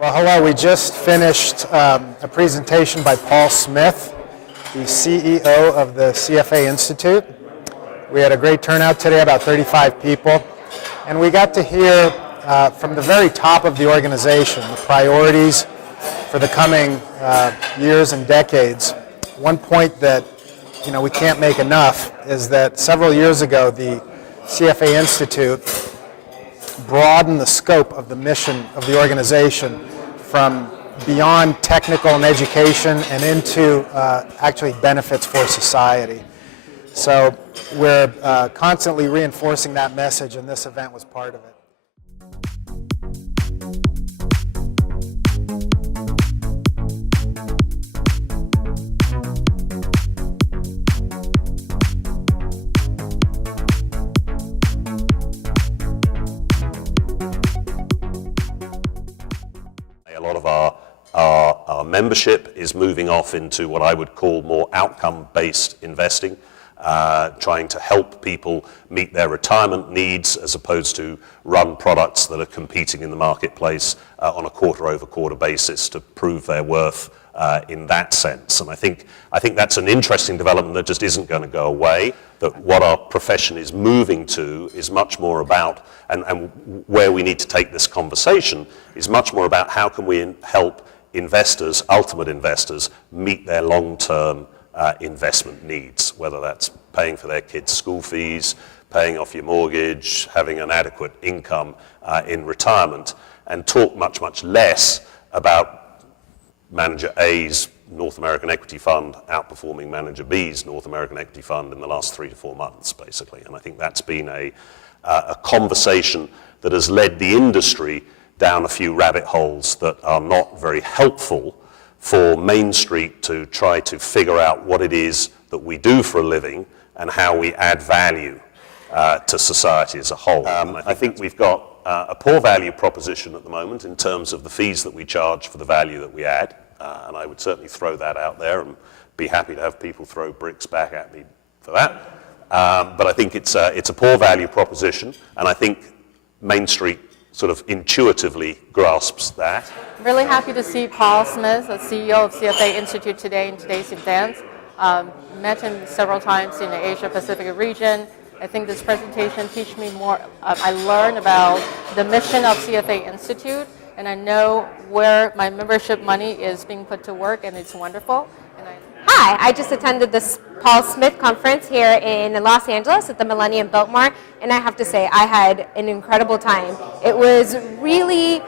Well, hello. We just finished a presentation by Paul Smith, the CEO of the CFA Institute. We had a great turnout today, about 35 people, and we got to hear from the very top of the organization the priorities for the coming years and decades. One point that we can't make enough is that several years ago the CFA Institute broadened the scope of the mission of the organization from beyond technical and education and into actually benefits for society. So we're constantly reinforcing that message, and this event was part of it. A lot of our membership is moving off into what I would call more outcome-based investing, trying to help people meet their retirement needs as opposed to run products that are competing in the marketplace on a quarter-over-quarter basis to prove their worth in that sense. And I think that's an interesting development that just isn't going to go away, that what our profession is moving to is much more about, and where we need to take this conversation is much more about how can we help investors, ultimate investors, meet their long-term investment needs, whether that's paying for their kids' school fees, paying off your mortgage, having an adequate income in retirement, and talk much, much less about Manager A's North American Equity Fund outperforming Manager B's North American Equity Fund in the last 3 to 4 months, basically. And I think that's been a conversation that has led the industry down a few rabbit holes that are not very helpful for Main Street to try to figure out what it is that we do for a living and how we add value to society as a whole. I think we've got a poor value proposition at the moment in terms of the fees that we charge for the value that we add, and I would certainly throw that out there and be happy to have people throw bricks back at me for that. But I think it's a poor value proposition, and I think Main Street sort of intuitively grasps that. Really happy to see Paul Smith, the CEO of CFA Institute today in today's event. Met him several times in the Asia Pacific region. I think this presentation teaches me more. I learned about the mission of CFA Institute, and I know where my membership money is being put to work, and it's wonderful. Hi, I just attended this Paul Smith conference here in Los Angeles at the Millennium Biltmore, and I have to say I had an incredible time. It was really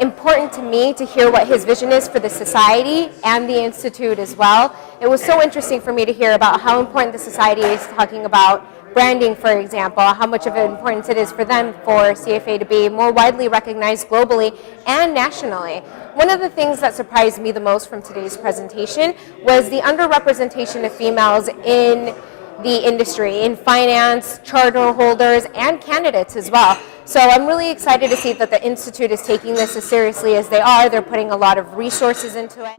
important to me to hear what his vision is for the society and the Institute as well. It was so interesting for me to hear about how important the society is, talking about branding, for example, how much of an importance it is for them for CFA to be more widely recognized globally and nationally. One of the things that surprised me the most from today's presentation was the underrepresentation of females in the industry, in finance, charter holders, and candidates as well. So I'm really excited to see that the Institute is taking this as seriously as they are. They're putting a lot of resources into it.